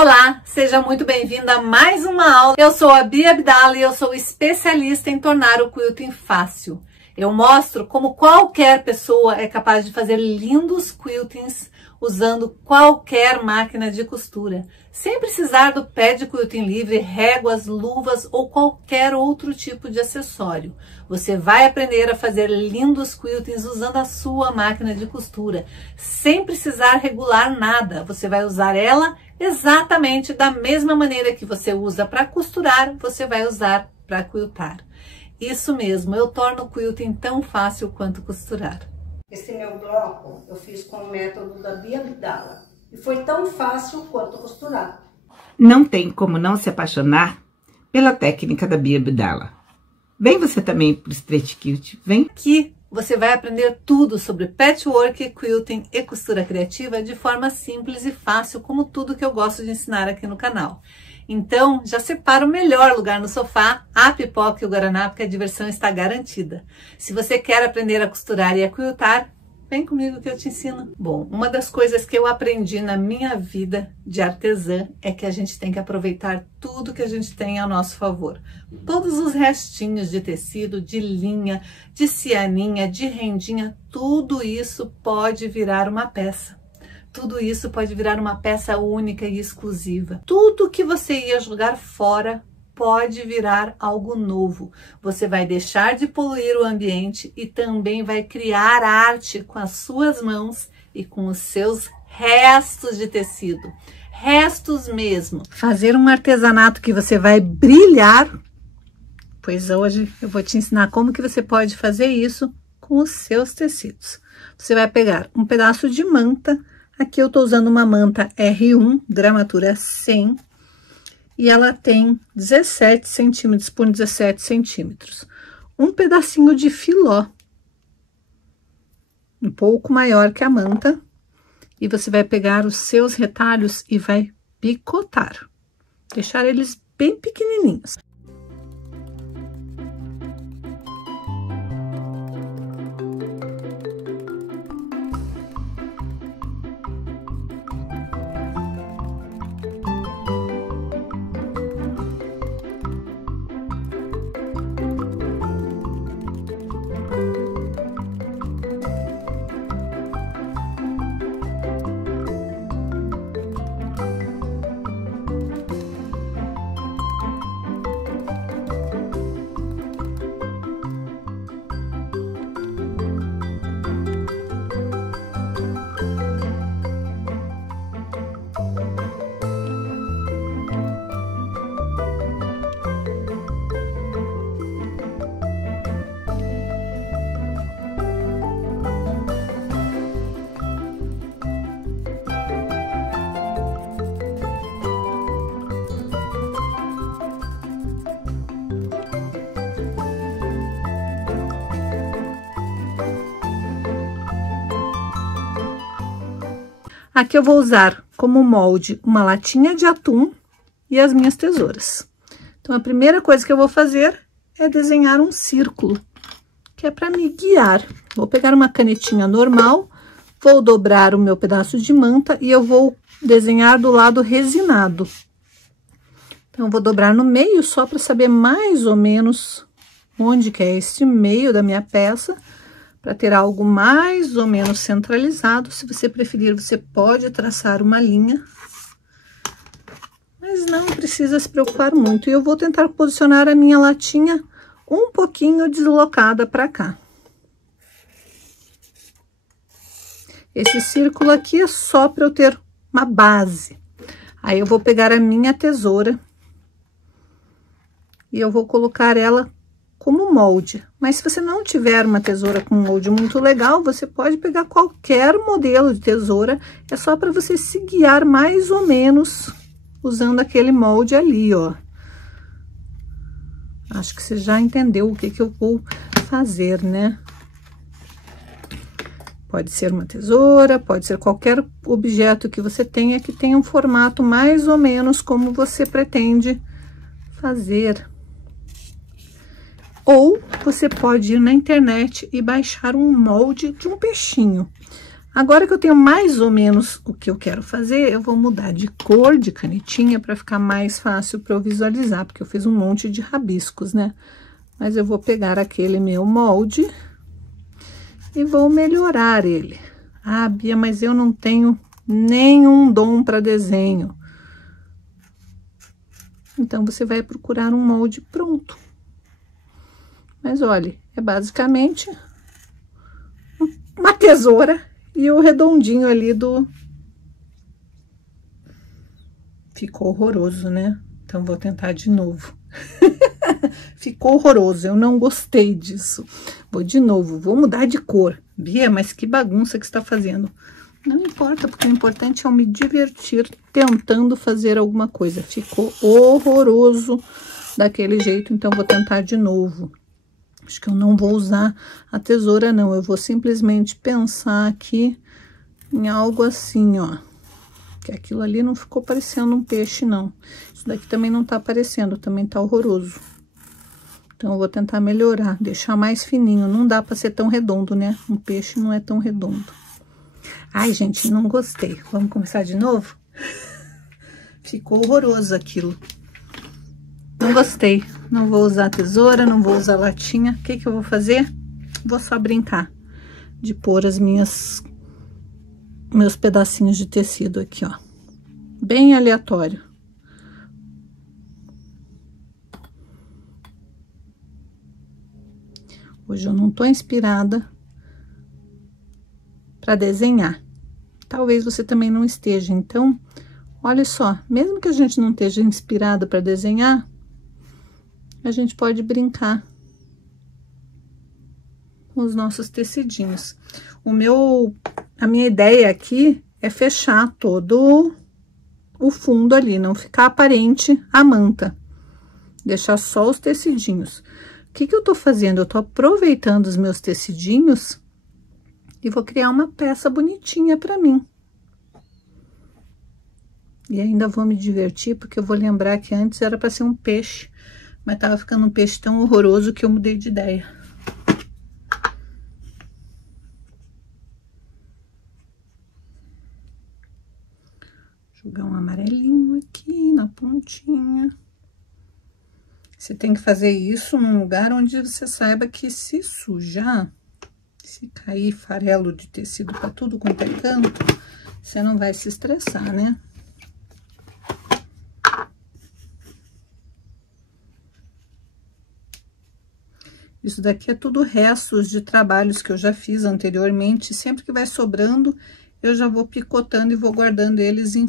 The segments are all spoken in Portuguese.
Olá, seja muito bem-vinda a mais uma aula. Eu sou a Bia Abdala e eu sou especialista em tornar o quilting fácil. Eu mostro como qualquer pessoa é capaz de fazer lindos quiltings usando qualquer máquina de costura, sem precisar do pé de quilting livre, réguas, luvas ou qualquer outro tipo de acessório. Você vai aprender a fazer lindos quiltings usando a sua máquina de costura, sem precisar regular nada. Você vai usar ela exatamente da mesma maneira que você usa para costurar, você vai usar para quiltar. Isso mesmo, eu torno o quilting tão fácil quanto costurar. Esse meu bloco eu fiz com o método da Bia Abdala e foi tão fácil quanto costurar. Não tem como não se apaixonar pela técnica da Bia Abdala. Vem você também para o Stretch Quilt, vem. Aqui você vai aprender tudo sobre patchwork, quilting e costura criativa de forma simples e fácil, como tudo que eu gosto de ensinar aqui no canal. Então, já separa o melhor lugar no sofá, a pipoca e o guaraná, porque a diversão está garantida. Se você quer aprender a costurar e a quiltar, vem comigo que eu te ensino. Bom, uma das coisas que eu aprendi na minha vida de artesã é que a gente tem que aproveitar tudo que a gente tem ao nosso favor. Todos os restinhos de tecido, de linha, de cianinha, de rendinha, tudo isso pode virar uma peça. Tudo isso pode virar uma peça única e exclusiva. Tudo que você ia jogar fora pode virar algo novo. Você vai deixar de poluir o ambiente e também vai criar arte com as suas mãos e com os seus restos de tecido. Restos mesmo. Fazer um artesanato que você vai brilhar. Pois hoje eu vou te ensinar como que você pode fazer isso com os seus tecidos. Você vai pegar um pedaço de manta. Aqui eu tô usando uma manta R1, gramatura 100, e ela tem 17 centímetros por 17 centímetros. Um pedacinho de filó, um pouco maior que a manta, e você vai pegar os seus retalhos e vai picotar, deixar eles bem pequenininhos. Aqui eu vou usar como molde uma latinha de atum e as minhas tesouras. Então, a primeira coisa que eu vou fazer é desenhar um círculo, que é para me guiar. Vou pegar uma canetinha normal, vou dobrar o meu pedaço de manta e eu vou desenhar do lado resinado. Então, eu vou dobrar no meio só para saber mais ou menos onde que é este meio da minha peça, para ter algo mais ou menos centralizado. Se você preferir, você pode traçar uma linha, mas não precisa se preocupar muito. E eu vou tentar posicionar a minha latinha um pouquinho deslocada para cá. Esse círculo aqui é só para eu ter uma base. Aí eu vou pegar a minha tesoura e eu vou colocar ela como molde. Mas se você não tiver uma tesoura com molde muito legal, você pode pegar qualquer modelo de tesoura. É só para você se guiar mais ou menos usando aquele molde ali, ó. Acho que você já entendeu o que que eu vou fazer, né? Pode ser uma tesoura, pode ser qualquer objeto que você tenha que tenha um formato mais ou menos como você pretende fazer. Ou você pode ir na internet e baixar um molde de um peixinho. Agora que eu tenho mais ou menos o que eu quero fazer, eu vou mudar de cor de canetinha para ficar mais fácil para eu visualizar, porque eu fiz um monte de rabiscos, né? Mas eu vou pegar aquele meu molde e vou melhorar ele. Ah, Bia, mas eu não tenho nenhum dom para desenho. Então, você vai procurar um molde pronto. Mas, olha, é basicamente uma tesoura e o redondinho ali do... Ficou horroroso, né? Então, vou tentar de novo. Ficou horroroso, eu não gostei disso. Vou de novo, vou mudar de cor. Bia, mas que bagunça que você está fazendo. Não importa, porque o importante é eu me divertir tentando fazer alguma coisa. Ficou horroroso daquele jeito, então vou tentar de novo. Acho que eu não vou usar a tesoura, não. Eu vou simplesmente pensar aqui em algo assim, ó. Que aquilo ali não ficou parecendo um peixe, não. Isso daqui também não tá aparecendo, também tá horroroso. Então, eu vou tentar melhorar, deixar mais fininho. Não dá pra ser tão redondo, né? Um peixe não é tão redondo. Ai, gente, não gostei. Vamos começar de novo? Ficou horroroso aquilo. Não gostei. Não vou usar tesoura, não vou usar latinha. O que que eu vou fazer? Vou só brincar de pôr meus pedacinhos de tecido aqui, ó. Bem aleatório. Hoje eu não tô inspirada para desenhar. Talvez você também não esteja. Então, olha só, mesmo que a gente não esteja inspirada para desenhar, a gente pode brincar com os nossos tecidinhos. A minha ideia aqui é fechar todo o fundo ali, não ficar aparente a manta. Deixar só os tecidinhos. O que que eu tô fazendo? Eu tô aproveitando os meus tecidinhos e vou criar uma peça bonitinha pra mim. E ainda vou me divertir, porque eu vou lembrar que antes era pra ser um peixe, mas tava ficando um peixe tão horroroso que eu mudei de ideia. Jogar um amarelinho aqui na pontinha. Você tem que fazer isso num lugar onde você saiba que se sujar, se cair farelo de tecido pra tudo quanto é canto, você não vai se estressar, né? Isso daqui é tudo restos de trabalhos que eu já fiz anteriormente. Sempre que vai sobrando, eu já vou picotando e vou guardando eles em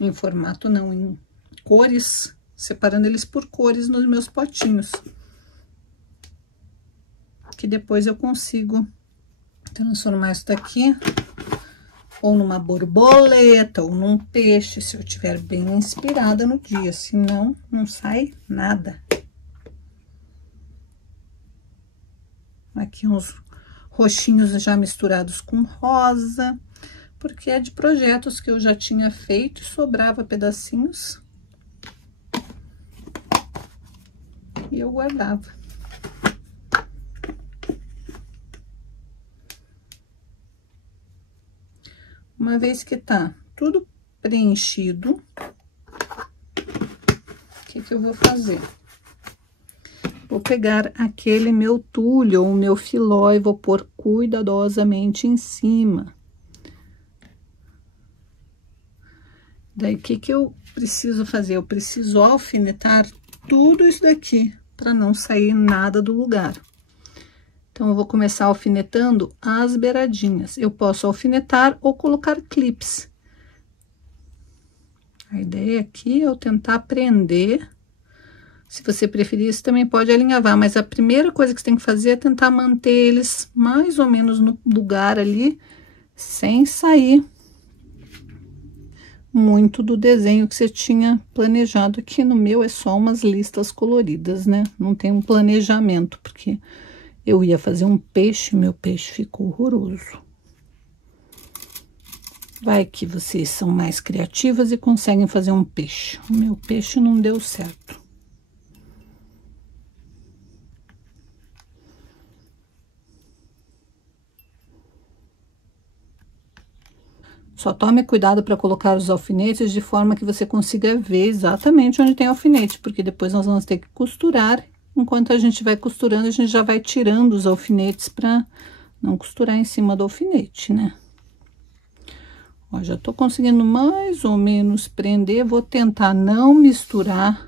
em cores, separando eles por cores nos meus potinhos. Que depois eu consigo transformar isso daqui ou numa borboleta ou num peixe, se eu estiver bem inspirada no dia, senão não sai nada. Aqui uns roxinhos já misturados com rosa, porque é de projetos que eu já tinha feito e sobrava pedacinhos. E eu guardava. Uma vez que tá tudo preenchido, o que que eu vou fazer? Vou pegar aquele meu tule ou o meu filó e vou pôr cuidadosamente em cima. Daí, o que que eu preciso fazer? Eu preciso alfinetar tudo isso daqui, para não sair nada do lugar. Então, eu vou começar alfinetando as beiradinhas. Eu posso alfinetar ou colocar clips. A ideia aqui é eu tentar prender. Se você preferir, você também pode alinhavar, mas a primeira coisa que você tem que fazer é tentar manter eles mais ou menos no lugar ali, sem sair muito do desenho que você tinha planejado. Aqui no meu é só umas listas coloridas, né? Não tem um planejamento, porque eu ia fazer um peixe, meu peixe ficou horroroso. Vai que vocês são mais criativas e conseguem fazer um peixe. O meu peixe não deu certo. Só tome cuidado para colocar os alfinetes de forma que você consiga ver exatamente onde tem alfinete, porque depois nós vamos ter que costurar. Enquanto a gente vai costurando, a gente já vai tirando os alfinetes para não costurar em cima do alfinete, né? Ó, já tô conseguindo mais ou menos prender, vou tentar não misturar,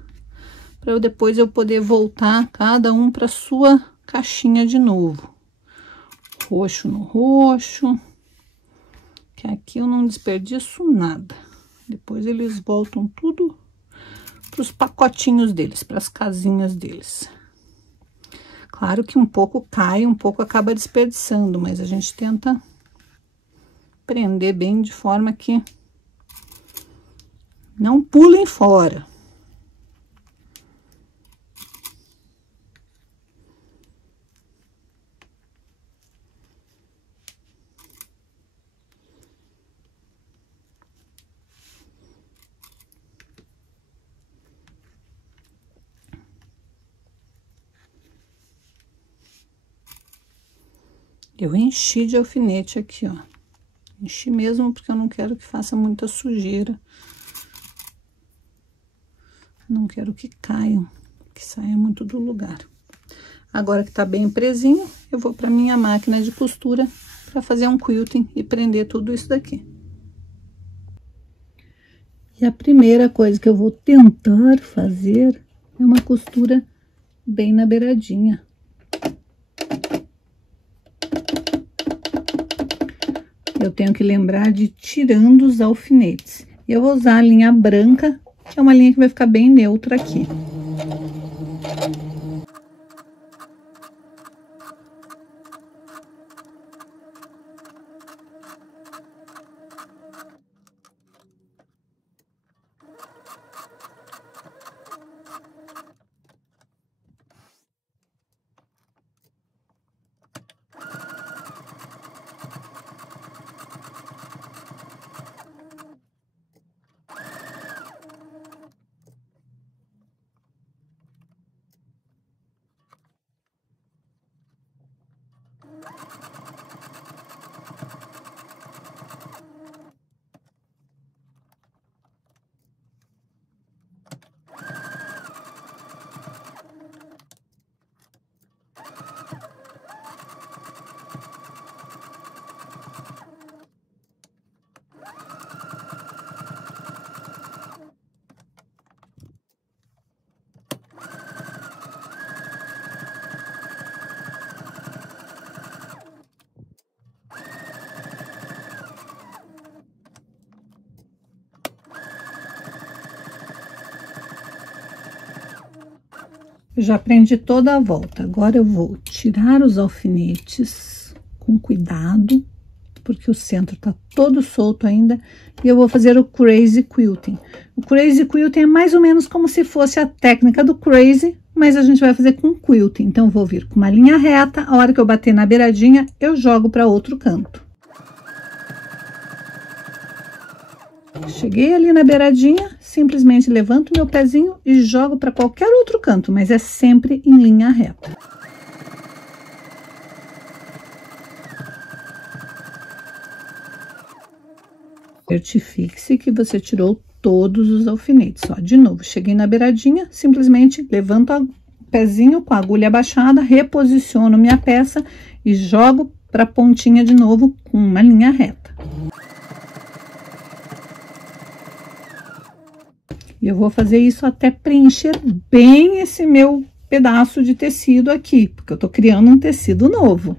para depois eu poder voltar cada um para sua caixinha de novo. Roxo no roxo, que aqui eu não desperdiço nada. Depois eles voltam tudo para os pacotinhos deles, para as casinhas deles. Claro que um pouco cai, um pouco acaba desperdiçando, mas a gente tenta prender bem de forma que não pulem fora. Eu enchi de alfinete aqui, ó. Enchi mesmo porque eu não quero que faça muita sujeira. Não quero que caiam, que saia muito do lugar. Agora que tá bem presinho, eu vou pra minha máquina de costura para fazer um quilting e prender tudo isso daqui. E a primeira coisa que eu vou tentar fazer é uma costura bem na beiradinha. Eu tenho que lembrar de ir tirando os alfinetes. Eu vou usar a linha branca, que é uma linha que vai ficar bem neutra aqui. Eu já prendi toda a volta. Agora eu vou tirar os alfinetes com cuidado, porque o centro tá todo solto ainda, e eu vou fazer o crazy quilting. O crazy quilting é mais ou menos como se fosse a técnica do crazy, mas a gente vai fazer com quilting. Então, eu vou vir com uma linha reta, a hora que eu bater na beiradinha, eu jogo para outro canto. Cheguei ali na beiradinha, simplesmente levanto meu pezinho e jogo para qualquer outro canto, mas é sempre em linha reta. Certifique-se que você tirou todos os alfinetes. Ó, de novo, cheguei na beiradinha, simplesmente levanto o pezinho com a agulha abaixada, reposiciono minha peça e jogo para a pontinha de novo com uma linha reta. E eu vou fazer isso até preencher bem esse meu pedaço de tecido aqui, porque eu tô criando um tecido novo.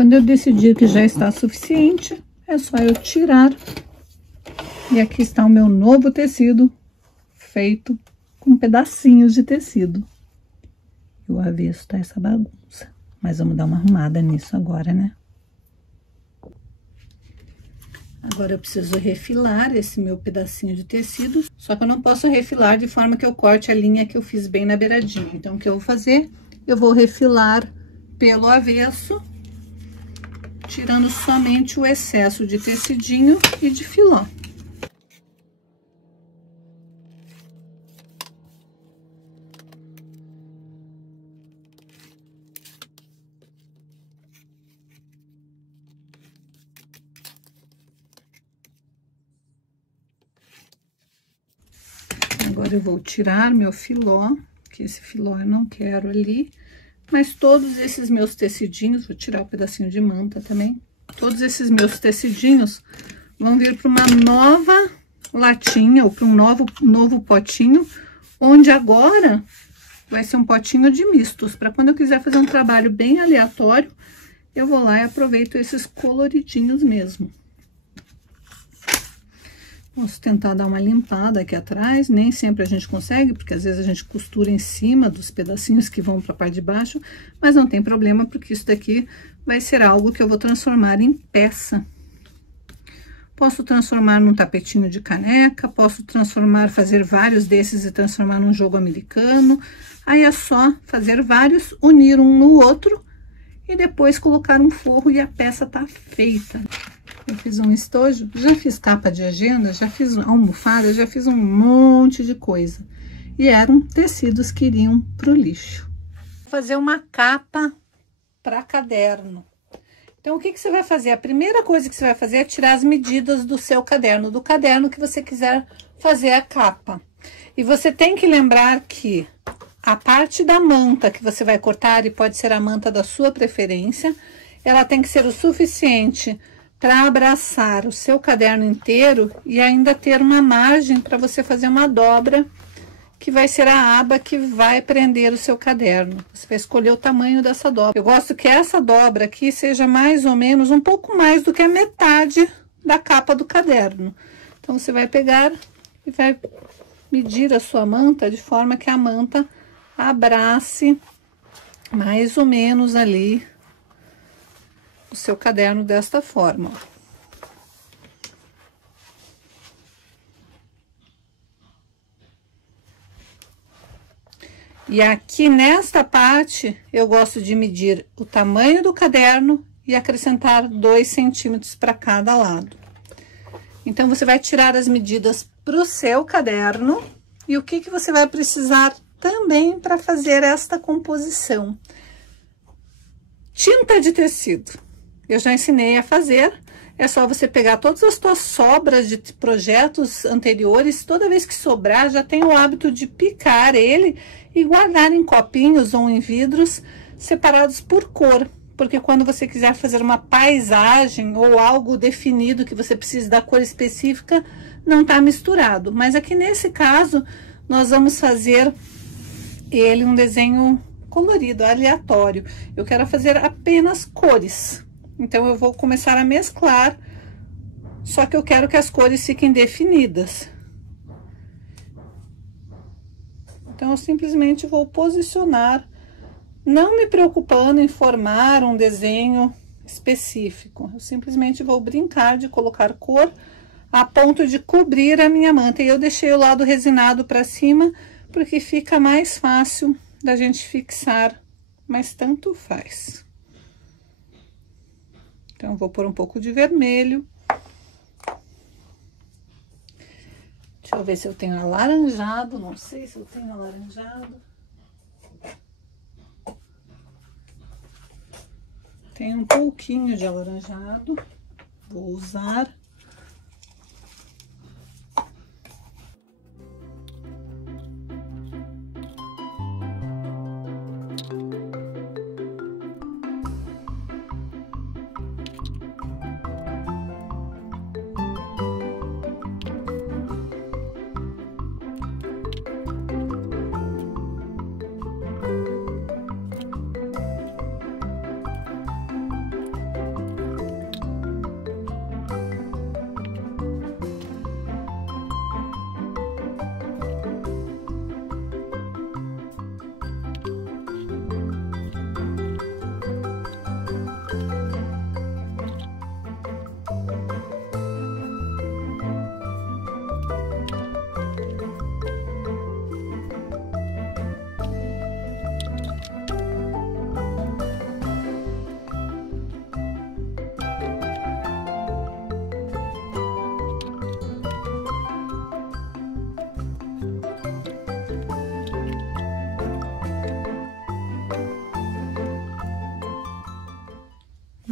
Quando eu decidir que já está suficiente, é só eu tirar. E aqui está o meu novo tecido, feito com pedacinhos de tecido. E o avesso tá essa bagunça. Mas vamos dar uma arrumada nisso agora, né? Agora eu preciso refilar esse meu pedacinho de tecido, só que eu não posso refilar de forma que eu corte a linha que eu fiz bem na beiradinha. Então, o que eu vou fazer? Eu vou refilar pelo avesso, tirando somente o excesso de tecidinho e de filó. Agora eu vou tirar meu filó, que esse filó eu não quero ali, mas todos esses meus tecidinhos, vou tirar um pedacinho de manta também, todos esses meus tecidinhos vão vir para uma nova latinha, ou para um novo potinho, onde agora vai ser um potinho de mistos, para quando eu quiser fazer um trabalho bem aleatório, eu vou lá e aproveito esses coloridinhos mesmo. Vamos tentar dar uma limpada aqui atrás, nem sempre a gente consegue, porque às vezes a gente costura em cima dos pedacinhos que vão para a parte de baixo, mas não tem problema, porque isso daqui vai ser algo que eu vou transformar em peça. Posso transformar num tapetinho de caneca, posso fazer vários desses e transformar num jogo americano. Aí é só fazer vários, unir um no outro e depois colocar um forro e a peça tá feita. Eu fiz um estojo, já fiz capa de agenda, já fiz almofada, já fiz um monte de coisa. E eram tecidos que iriam pro lixo. Vou fazer uma capa para caderno. Então, o que você vai fazer? A primeira coisa que você vai fazer é tirar as medidas do seu caderno, do caderno que você quiser fazer a capa. E você tem que lembrar que a parte da manta que você vai cortar, e pode ser a manta da sua preferência, ela tem que ser o suficiente para abraçar o seu caderno inteiro e ainda ter uma margem para você fazer uma dobra, que vai ser a aba que vai prender o seu caderno. Você vai escolher o tamanho dessa dobra. Eu gosto que essa dobra aqui seja mais ou menos um pouco mais do que a metade da capa do caderno. Então, você vai pegar e vai medir a sua manta de forma que a manta abrace mais ou menos ali o seu caderno desta forma, ó. E aqui nesta parte, eu gosto de medir o tamanho do caderno e acrescentar 2 centímetros para cada lado. Então, você vai tirar as medidas para o seu caderno e o que você vai precisar também para fazer esta composição. Tinta de tecido. Eu já ensinei a fazer, é só você pegar todas as suas sobras de projetos anteriores, toda vez que sobrar, já tem o hábito de picar ele e guardar em copinhos ou em vidros separados por cor, porque quando você quiser fazer uma paisagem ou algo definido que você precise da cor específica, não tá misturado. Mas aqui nesse caso, nós vamos fazer ele um desenho colorido, aleatório. Eu quero fazer apenas cores. Então, eu vou começar a mesclar, só que eu quero que as cores fiquem definidas. Então, eu simplesmente vou posicionar, não me preocupando em formar um desenho específico. Eu simplesmente vou brincar de colocar cor a ponto de cobrir a minha manta. E eu deixei o lado resinado para cima, porque fica mais fácil da gente fixar, mas tanto faz. Então, vou pôr um pouco de vermelho. Deixa eu ver se eu tenho alaranjado. Não sei se eu tenho alaranjado. Tem um pouquinho de alaranjado. Vou usar.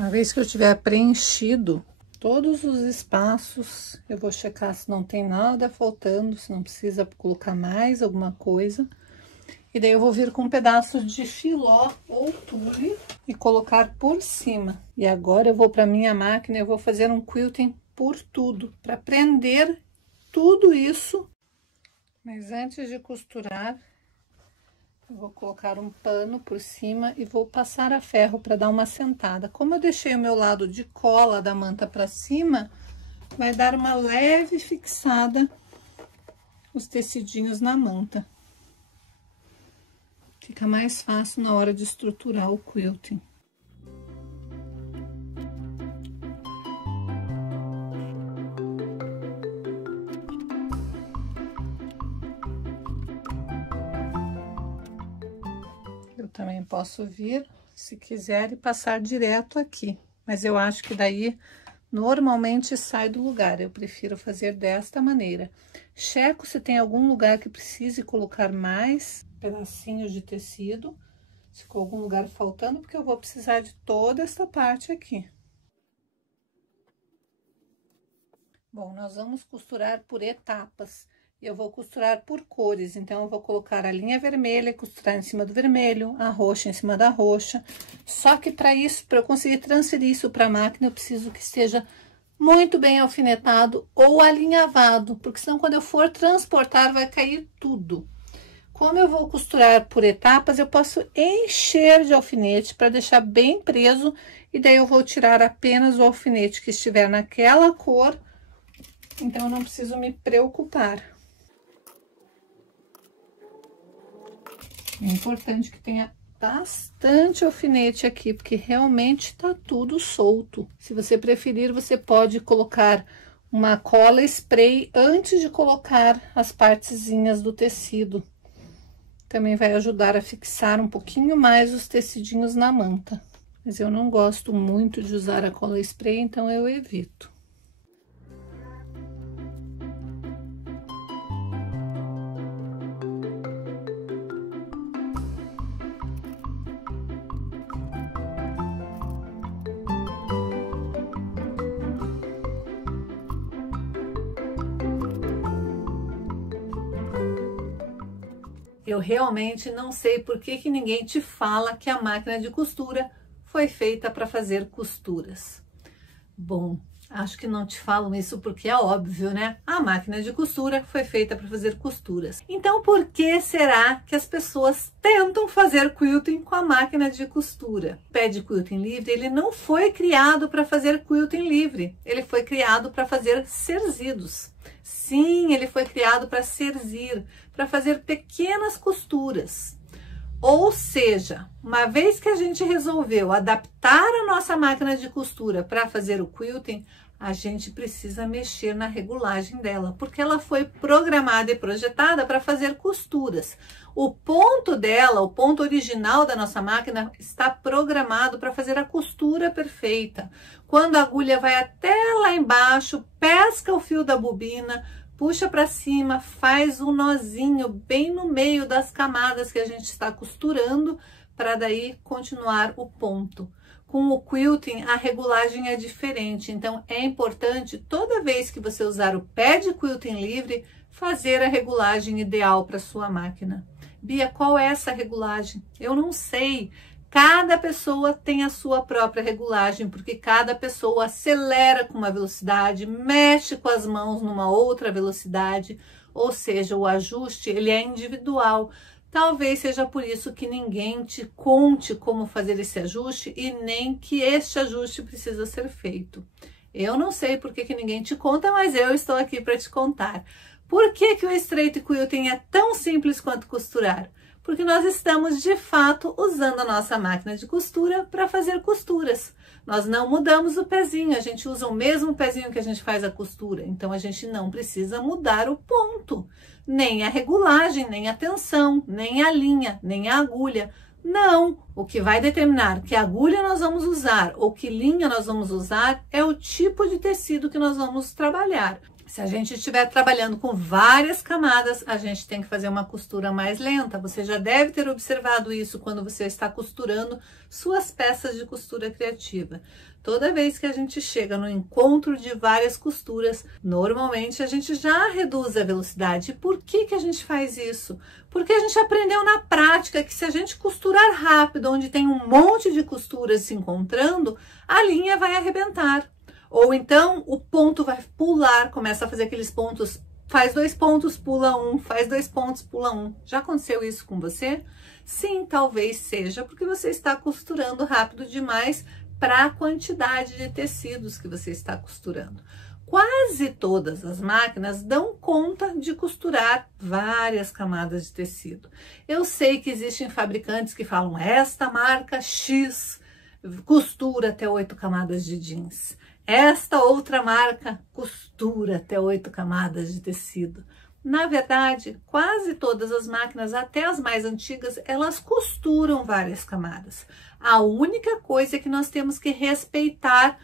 Uma vez que eu tiver preenchido todos os espaços, eu vou checar se não tem nada faltando, se não precisa colocar mais alguma coisa. E daí eu vou vir com um pedaço de filó ou tule e colocar por cima. E agora eu vou para minha máquina e eu vou fazer um quilting por tudo, para prender tudo isso. Mas antes de costurar, eu vou colocar um pano por cima e vou passar a ferro para dar uma assentada. Como eu deixei o meu lado de cola da manta para cima, vai dar uma leve fixada os tecidinhos na manta. Fica mais fácil na hora de estruturar o quilting. Eu também posso vir, se quiser, e passar direto aqui. Mas eu acho que daí normalmente sai do lugar. Eu prefiro fazer desta maneira. Checo se tem algum lugar que precise colocar mais pedacinhos de tecido, se ficou algum lugar faltando, porque eu vou precisar de toda essa parte aqui. Bom, nós vamos costurar por etapas. Eu vou costurar por cores, então eu vou colocar a linha vermelha e costurar em cima do vermelho, a roxa em cima da roxa. Só que para isso, para eu conseguir transferir isso para a máquina, eu preciso que esteja muito bem alfinetado ou alinhavado, porque senão quando eu for transportar vai cair tudo. Como eu vou costurar por etapas, eu posso encher de alfinete para deixar bem preso, e daí eu vou tirar apenas o alfinete que estiver naquela cor, então eu não preciso me preocupar. É importante que tenha bastante alfinete aqui, porque realmente tá tudo solto. Se você preferir, você pode colocar uma cola spray antes de colocar as partezinhas do tecido. Também vai ajudar a fixar um pouquinho mais os tecidinhos na manta. Mas eu não gosto muito de usar a cola spray, então eu evito. Eu realmente não sei por que ninguém te fala que a máquina de costura foi feita para fazer costuras. Bom, acho que não te falam isso porque é óbvio, né? A máquina de costura foi feita para fazer costuras. Então, por que será que as pessoas tentam fazer quilting com a máquina de costura? O pé de quilting livre, ele não foi criado para fazer quilting livre. Ele foi criado para fazer cerzidos. Sim, ele foi criado para cerzir, para fazer pequenas costuras. Ou seja, uma vez que a gente resolveu adaptar a nossa máquina de costura para fazer o quilting, a gente precisa mexer na regulagem dela, porque ela foi programada e projetada para fazer costuras. O ponto dela, o ponto original da nossa máquina, está programado para fazer a costura perfeita. Quando a agulha vai até lá embaixo, pesca o fio da bobina, puxa para cima, faz um nozinho bem no meio das camadas que a gente está costurando, para daí continuar o ponto. Com o quilting, a regulagem é diferente, então é importante, toda vez que você usar o pé de quilting livre, fazer a regulagem ideal para sua máquina. Bia, qual é essa regulagem? Eu não sei. Cada pessoa tem a sua própria regulagem, porque cada pessoa acelera com uma velocidade, mexe com as mãos numa outra velocidade, ou seja, o ajuste ele é individual. Talvez seja por isso que ninguém te conte como fazer esse ajuste e nem que este ajuste precisa ser feito. Eu não sei por que ninguém te conta, mas eu estou aqui para te contar. Por que o straight quilting é tão simples quanto costurar? Porque nós estamos, de fato, usando a nossa máquina de costura para fazer costuras. Nós não mudamos o pezinho, a gente usa o mesmo pezinho que a gente faz a costura. Então, a gente não precisa mudar o ponto, nem a regulagem, nem a tensão, nem a linha, nem a agulha. Não, o que vai determinar que agulha nós vamos usar ou que linha nós vamos usar é o tipo de tecido que nós vamos trabalhar. Se a gente estiver trabalhando com várias camadas, a gente tem que fazer uma costura mais lenta. Você já deve ter observado isso quando você está costurando suas peças de costura criativa. Toda vez que a gente chega no encontro de várias costuras, normalmente a gente já reduz a velocidade. E por que que a gente faz isso? Porque a gente aprendeu na prática que se a gente costurar rápido, onde tem um monte de costuras se encontrando, a linha vai arrebentar. Ou então o ponto vai pular, começa a fazer aqueles pontos, faz 2 pontos, pula 1, faz 2 pontos, pula 1. Já aconteceu isso com você? Sim, talvez seja porque você está costurando rápido demais para a quantidade de tecidos que você está costurando. Quase todas as máquinas dão conta de costurar várias camadas de tecido. Eu sei que existem fabricantes que falam, esta marca X costura até 8 camadas de jeans. Esta outra marca costura até 8 camadas de tecido. Na verdade, quase todas as máquinas, até as mais antigas, elas costuram várias camadas. A única coisa é que nós temos que respeitar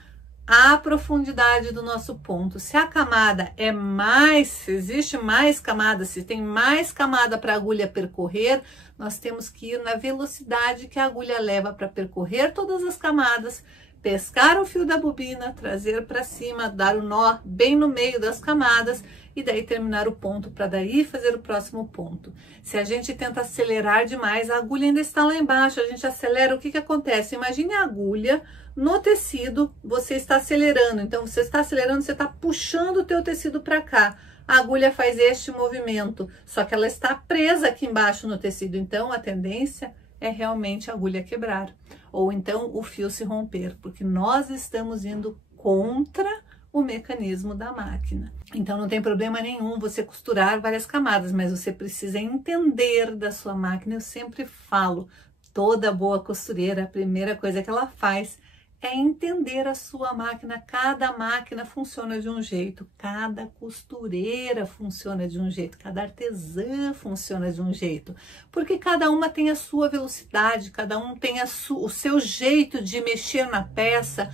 a profundidade do nosso ponto. Se a camada é mais, se existe mais camada, se tem mais camada para a agulha percorrer, nós temos que ir na velocidade que a agulha leva para percorrer todas as camadas, pescar o fio da bobina, trazer para cima, dar o nó bem no meio das camadas e daí terminar o ponto para daí fazer o próximo ponto. Se a gente tenta acelerar demais, a agulha ainda está lá embaixo, a gente acelera, o que que acontece? Imagine a agulha no tecido, você está acelerando, então você está acelerando, você está puxando o teu tecido para cá. A agulha faz este movimento, só que ela está presa aqui embaixo no tecido, então a tendência é realmente a agulha quebrar, ou então o fio se romper, porque nós estamos indo contra o mecanismo da máquina. Então não tem problema nenhum você costurar várias camadas, mas você precisa entender da sua máquina. Eu sempre falo, toda boa costureira, a primeira coisa que ela faz é entender a sua máquina. Cada máquina funciona de um jeito, cada costureira funciona de um jeito, cada artesã funciona de um jeito, porque cada uma tem a sua velocidade, cada um tem o seu jeito de mexer na peça,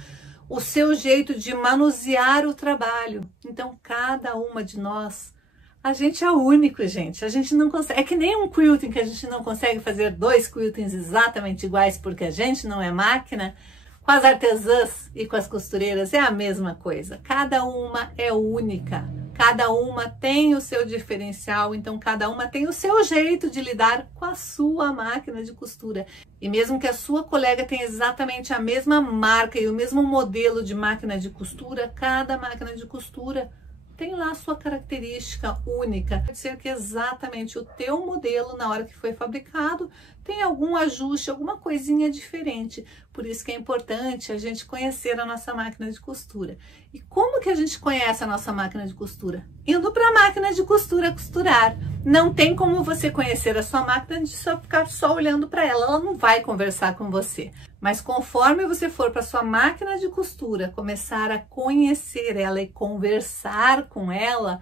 o seu jeito de manusear o trabalho. Então, cada uma de nós, a gente é único, gente. A gente não consegue, é que nem um quilting que a gente não consegue fazer 2 quiltings exatamente iguais porque a gente não é máquina. Com as artesãs e com as costureiras é a mesma coisa. Cada uma é única, cada uma tem o seu diferencial, então cada uma tem o seu jeito de lidar com a sua máquina de costura. E mesmo que a sua colega tenha exatamente a mesma marca e o mesmo modelo de máquina de costura, cada máquina de costura tem lá a sua característica única. Pode ser que exatamente o teu modelo, na hora que foi fabricado, tem algum ajuste, alguma coisinha diferente. Por isso que é importante a gente conhecer a nossa máquina de costura. E como que a gente conhece a nossa máquina de costura? Indo para a máquina de costura costurar. Não tem como você conhecer a sua máquina de só ficar só olhando para ela. Ela não vai conversar com você. Mas conforme você for para sua máquina de costura, começar a conhecer ela e conversar com ela,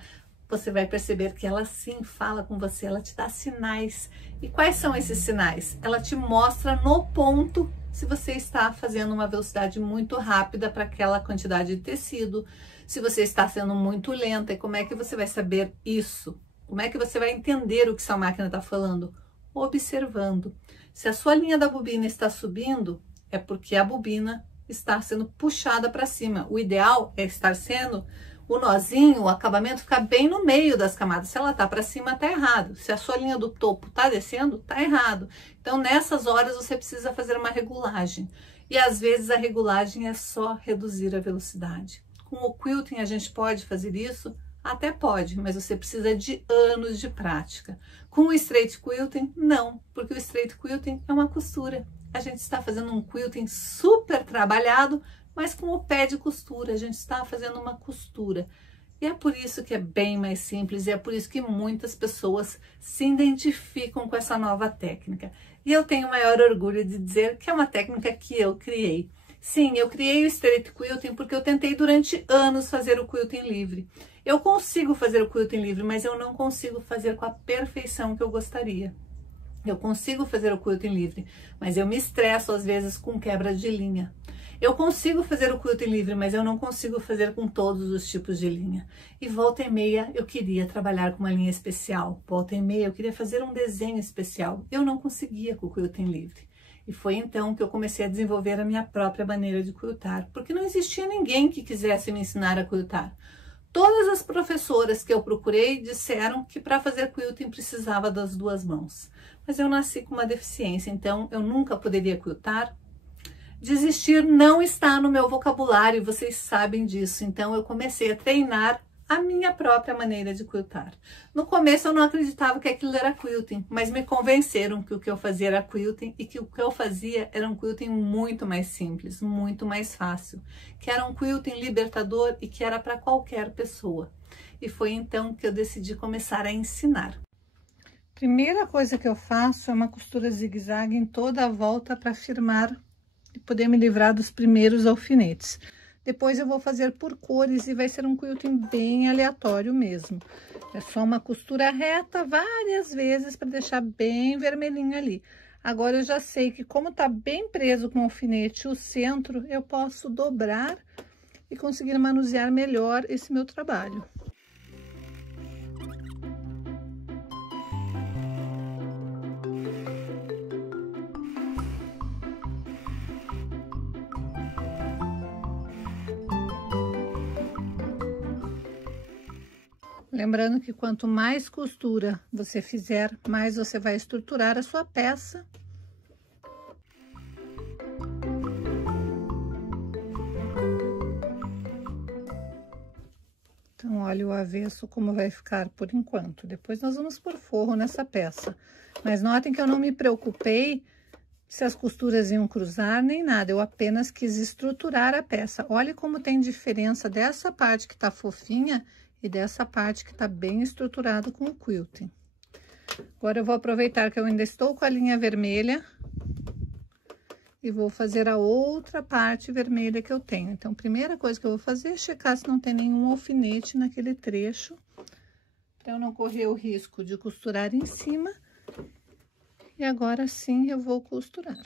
você vai perceber que ela sim fala com você, ela te dá sinais. E quais são esses sinais? Ela te mostra no ponto se você está fazendo uma velocidade muito rápida para aquela quantidade de tecido, se você está sendo muito lenta. E como é que você vai saber isso? Como é que você vai entender o que sua máquina está falando? Observando. Se a sua linha da bobina está subindo, é porque a bobina está sendo puxada para cima. O ideal é estar sendo o nozinho, o acabamento ficar bem no meio das camadas. Se ela tá para cima, tá errado. Se a sua linha do topo tá descendo, tá errado. Então, nessas horas, você precisa fazer uma regulagem. E às vezes a regulagem é só reduzir a velocidade. Com o quilting a gente pode fazer isso? Até pode, mas você precisa de anos de prática. Com o straight quilting, não, porque o straight quilting é uma costura. A gente está fazendo um quilting super trabalhado, mas com o pé de costura, a gente está fazendo uma costura. E é por isso que é bem mais simples, e é por isso que muitas pessoas se identificam com essa nova técnica. E eu tenho o maior orgulho de dizer que é uma técnica que eu criei. Sim, eu criei o straight quilting porque eu tentei durante anos fazer o quilting livre. Eu consigo fazer o quilting livre, mas eu não consigo fazer com a perfeição que eu gostaria. Eu consigo fazer o quilting livre, mas eu me estresso às vezes com quebra de linha. Eu consigo fazer o quilting livre, mas eu não consigo fazer com todos os tipos de linha. E volta e meia eu queria trabalhar com uma linha especial. Volta e meia eu queria fazer um desenho especial. Eu não conseguia com o quilting livre. E foi então que eu comecei a desenvolver a minha própria maneira de quiltar, porque não existia ninguém que quisesse me ensinar a quiltar. Todas as professoras que eu procurei disseram que para fazer quilting precisava das duas mãos. Mas eu nasci com uma deficiência, então eu nunca poderia quiltar. Desistir não está no meu vocabulário, vocês sabem disso. Então eu comecei a treinar a minha própria maneira de quiltar. No começo eu não acreditava que aquilo era quilting, mas me convenceram que o que eu fazia era quilting e que o que eu fazia era um quilting muito mais simples, muito mais fácil, que era um quilting libertador e que era para qualquer pessoa. E foi então que eu decidi começar a ensinar. Primeira coisa que eu faço é uma costura zigue-zague em toda a volta para firmar e poder me livrar dos primeiros alfinetes. Depois eu vou fazer por cores e vai ser um quilting bem aleatório mesmo. É só uma costura reta várias vezes para deixar bem vermelhinho ali. Agora eu já sei que como tá bem preso com o alfinete o centro, eu posso dobrar e conseguir manusear melhor esse meu trabalho. Lembrando que quanto mais costura você fizer, mais você vai estruturar a sua peça. Então, olha o avesso como vai ficar por enquanto. Depois nós vamos pôr forro nessa peça. Mas notem que eu não me preocupei se as costuras iam cruzar, nem nada. Eu apenas quis estruturar a peça. Olha como tem diferença dessa parte que tá fofinha e dessa parte que tá bem estruturado com o quilting. Agora eu vou aproveitar que eu ainda estou com a linha vermelha e vou fazer a outra parte vermelha que eu tenho. Então, primeira coisa que eu vou fazer é checar se não tem nenhum alfinete naquele trecho, para eu não correr o risco de costurar em cima. E agora sim eu vou costurar.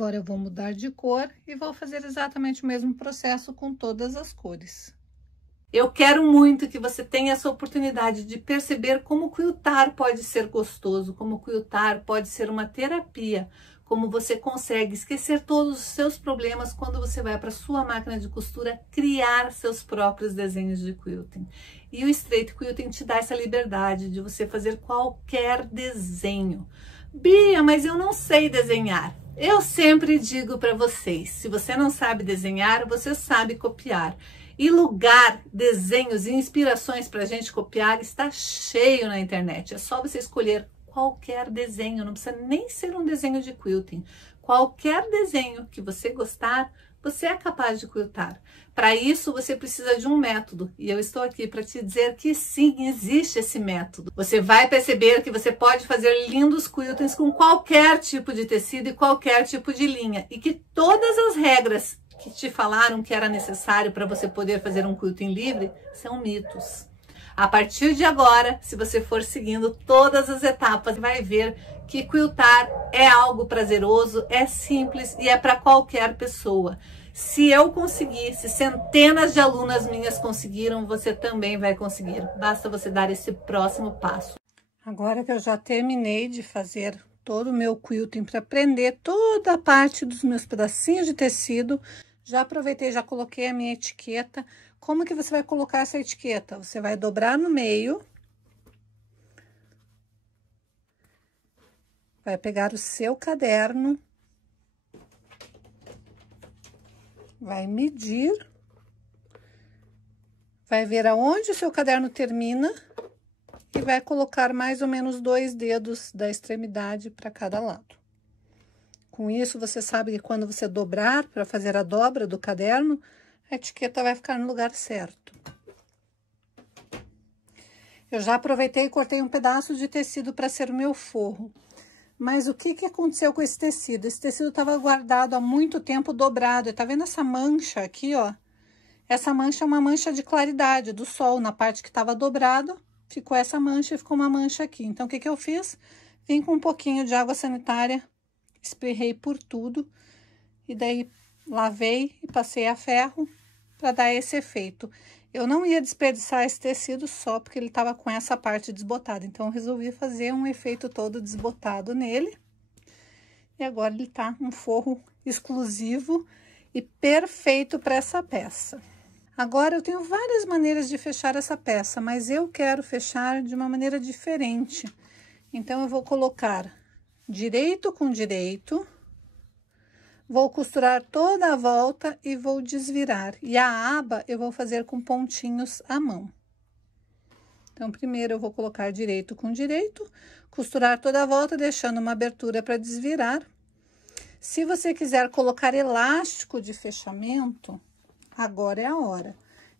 Agora eu vou mudar de cor e vou fazer exatamente o mesmo processo com todas as cores. Eu quero muito que você tenha essa oportunidade de perceber como quiltar pode ser gostoso, como quiltar pode ser uma terapia, como você consegue esquecer todos os seus problemas quando você vai para sua máquina de costura criar seus próprios desenhos de quilting. E o Straight Quilting te dá essa liberdade de você fazer qualquer desenho. Bia, mas eu não sei desenhar. Eu sempre digo para vocês, se você não sabe desenhar, você sabe copiar. E lugar, desenhos e inspirações para a gente copiar está cheio na internet. É só você escolher qualquer desenho, não precisa nem ser um desenho de quilting. Qualquer desenho que você gostar, você é capaz de quiltar. Para isso, você precisa de um método. E eu estou aqui para te dizer que sim, existe esse método. Você vai perceber que você pode fazer lindos quiltings com qualquer tipo de tecido e qualquer tipo de linha. E que todas as regras que te falaram que era necessário para você poder fazer um quilting livre são mitos. A partir de agora, se você for seguindo todas as etapas, vai ver que quiltar é algo prazeroso, é simples e é para qualquer pessoa. Se eu conseguir, se centenas de alunas minhas conseguiram, você também vai conseguir. Basta você dar esse próximo passo. Agora que eu já terminei de fazer todo o meu quilting para prender toda a parte dos meus pedacinhos de tecido, já aproveitei, já coloquei a minha etiqueta. Como que você vai colocar essa etiqueta? Você vai dobrar no meio. Vai pegar o seu caderno. Vai medir. Vai ver aonde o seu caderno termina. E vai colocar mais ou menos 2 dedos da extremidade para cada lado. Com isso, você sabe que quando você dobrar para fazer a dobra do caderno, a etiqueta vai ficar no lugar certo. Eu já aproveitei e cortei um pedaço de tecido para ser o meu forro. Mas o que aconteceu com esse tecido? Esse tecido estava guardado há muito tempo dobrado. E tá vendo essa mancha aqui, ó? Essa mancha é uma mancha de claridade do sol. Na parte que estava dobrado, ficou essa mancha e ficou uma mancha aqui. Então, o que eu fiz? Vim com um pouquinho de água sanitária, espremei por tudo. E daí, lavei e passei a ferro para dar esse efeito. Eu não ia desperdiçar esse tecido só porque ele estava com essa parte desbotada. Então, eu resolvi fazer um efeito todo desbotado nele. E agora ele tá um forro exclusivo e perfeito para essa peça. Agora, eu tenho várias maneiras de fechar essa peça, mas eu quero fechar de uma maneira diferente. Então, eu vou colocar direito com direito. Vou costurar toda a volta e vou desvirar. E a aba eu vou fazer com pontinhos à mão. Então, primeiro eu vou colocar direito com direito, costurar toda a volta, deixando uma abertura para desvirar. Se você quiser colocar elástico de fechamento, agora é a hora.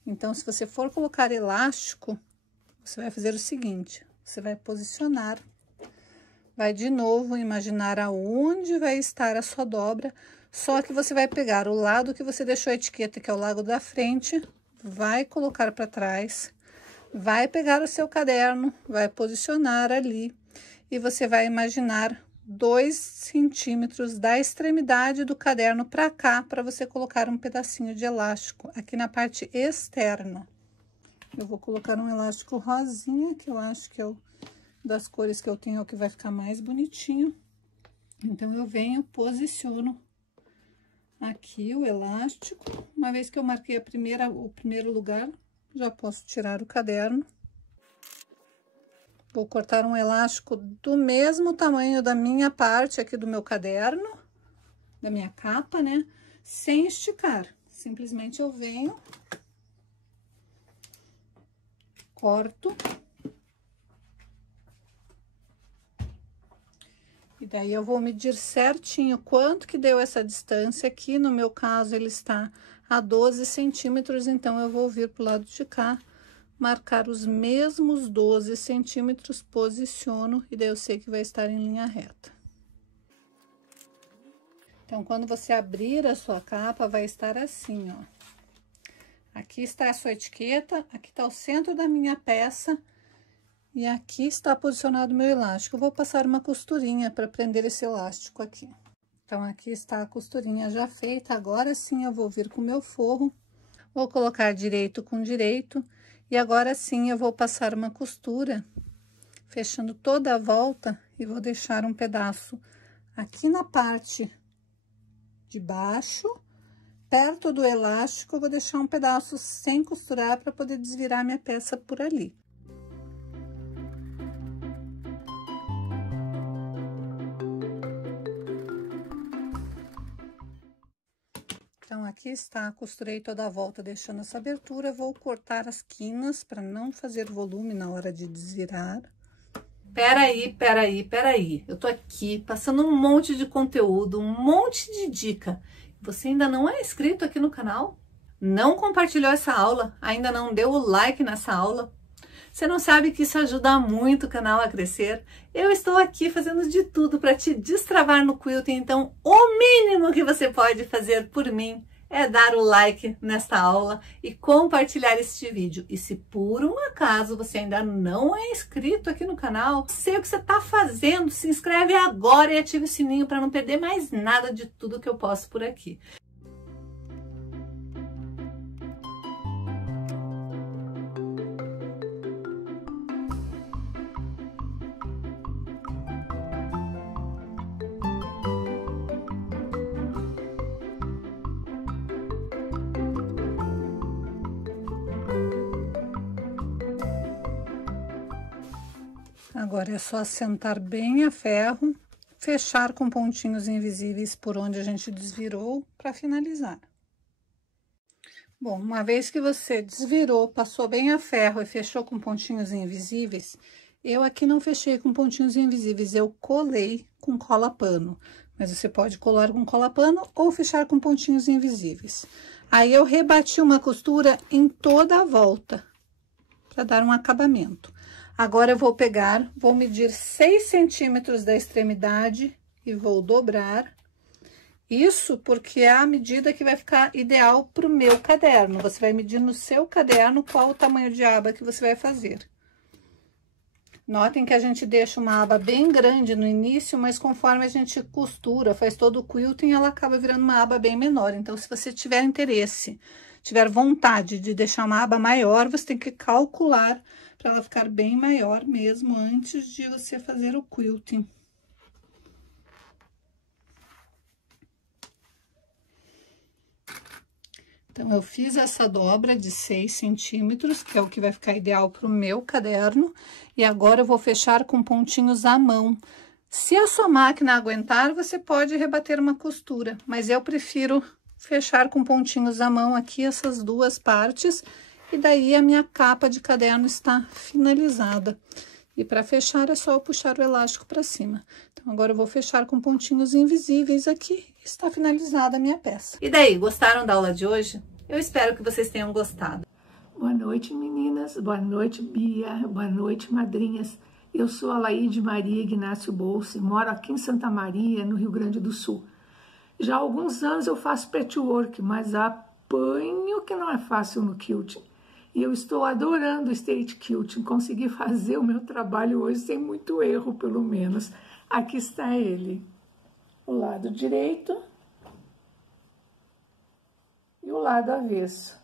Então, se você for colocar elástico, você vai fazer o seguinte, você vai posicionar. Vai de novo imaginar aonde vai estar a sua dobra, só que você vai pegar o lado que você deixou a etiqueta, que é o lado da frente, vai colocar para trás, vai pegar o seu caderno, vai posicionar ali e você vai imaginar 2 centímetros da extremidade do caderno para cá, para você colocar um pedacinho de elástico aqui na parte externa. Eu vou colocar um elástico rosinha, que eu acho que é o das cores que eu tenho, é o que vai ficar mais bonitinho. Então, eu venho, posiciono aqui o elástico. Uma vez que eu marquei o primeiro lugar, já posso tirar o caderno. Vou cortar um elástico do mesmo tamanho da minha parte aqui do meu caderno, da minha capa, né? Sem esticar. Simplesmente eu venho, corto. E daí, eu vou medir certinho quanto que deu essa distância aqui. No meu caso, ele está a 12 centímetros, então, eu vou vir pro lado de cá, marcar os mesmos 12 centímetros, posiciono, e daí eu sei que vai estar em linha reta. Então, quando você abrir a sua capa, vai estar assim, ó. Aqui está a sua etiqueta, aqui está o centro da minha peça. E aqui está posicionado o meu elástico. Eu vou passar uma costurinha para prender esse elástico aqui. Então, aqui está a costurinha já feita. Agora sim, eu vou vir com o meu forro. Vou colocar direito com direito. E agora sim, eu vou passar uma costura, fechando toda a volta. E vou deixar um pedaço aqui na parte de baixo. Perto do elástico, eu vou deixar um pedaço sem costurar para poder desvirar minha peça por ali. Então, aqui está, costurei toda a volta, deixando essa abertura. Vou cortar as quinas para não fazer volume na hora de desvirar. Peraí. Eu tô aqui passando um monte de conteúdo, um monte de dica. Você ainda não é inscrito aqui no canal? Não compartilhou essa aula? Ainda não deu o like nessa aula? Você não sabe que isso ajuda muito o canal a crescer? Eu estou aqui fazendo de tudo para te destravar no quilting, então o mínimo que você pode fazer por mim é dar o like nesta aula e compartilhar este vídeo. E se por um acaso você ainda não é inscrito aqui no canal, sei o que você está fazendo, se inscreve agora e ative o sininho para não perder mais nada de tudo que eu posto por aqui. Agora é só assentar bem a ferro, fechar com pontinhos invisíveis por onde a gente desvirou para finalizar. Bom, uma vez que você desvirou, passou bem a ferro e fechou com pontinhos invisíveis, eu aqui não fechei com pontinhos invisíveis, eu colei com cola pano. Mas você pode colar com cola pano ou fechar com pontinhos invisíveis. Aí eu rebati uma costura em toda a volta, para dar um acabamento. Agora eu vou medir 6 centímetros da extremidade e vou dobrar. Isso porque é a medida que vai ficar ideal para o meu caderno. Você vai medir no seu caderno qual o tamanho de aba que você vai fazer. Notem que a gente deixa uma aba bem grande no início, mas conforme a gente costura, faz todo o quilting, ela acaba virando uma aba bem menor. Então, se você tiver interesse, tiver vontade de deixar uma aba maior, você tem que calcular para ela ficar bem maior mesmo antes de você fazer o quilting. Então, eu fiz essa dobra de 6 centímetros, que é o que vai ficar ideal para o meu caderno. E agora eu vou fechar com pontinhos à mão. Se a sua máquina aguentar, você pode rebater uma costura. Mas eu prefiro fechar com pontinhos à mão aqui, essas duas partes. E daí a minha capa de caderno está finalizada. E para fechar é só eu puxar o elástico para cima. Então, agora eu vou fechar com pontinhos invisíveis aqui. Está finalizada a minha peça. E daí, gostaram da aula de hoje? Eu espero que vocês tenham gostado. Boa noite, meninas. Boa noite, Bia. Boa noite, madrinhas. Eu sou a Laide Maria Ignácio Bolse, moro aqui em Santa Maria, no Rio Grande do Sul. Já há alguns anos eu faço patchwork, mas apanho que não é fácil no quilting. E eu estou adorando o state quilting. Consegui fazer o meu trabalho hoje sem muito erro, pelo menos. Aqui está ele. O lado direito e o lado avesso.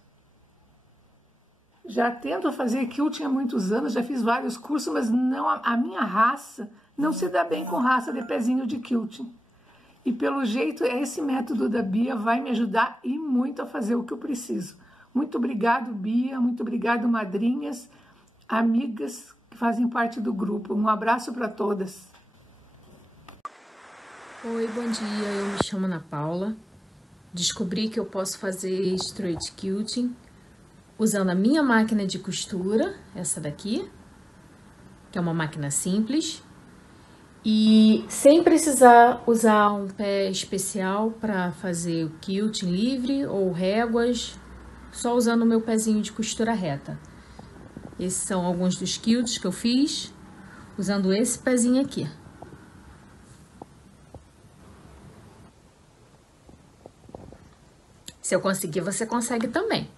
Já tento fazer quilting há muitos anos, já fiz vários cursos, mas não, a minha raça não se dá bem com raça de pezinho de quilting. E pelo jeito, esse método da Bia vai me ajudar e muito a fazer o que eu preciso. Muito obrigado, Bia, muito obrigado, madrinhas, amigas que fazem parte do grupo. Um abraço para todas. Oi, bom dia, eu me chamo Ana Paula. Descobri que eu posso fazer straight quilting usando a minha máquina de costura, essa daqui, que é uma máquina simples, e sem precisar usar um pé especial para fazer o quilting livre ou réguas, só usando o meu pezinho de costura reta. Esses são alguns dos quilts que eu fiz usando esse pezinho aqui. Se eu conseguir, você consegue também.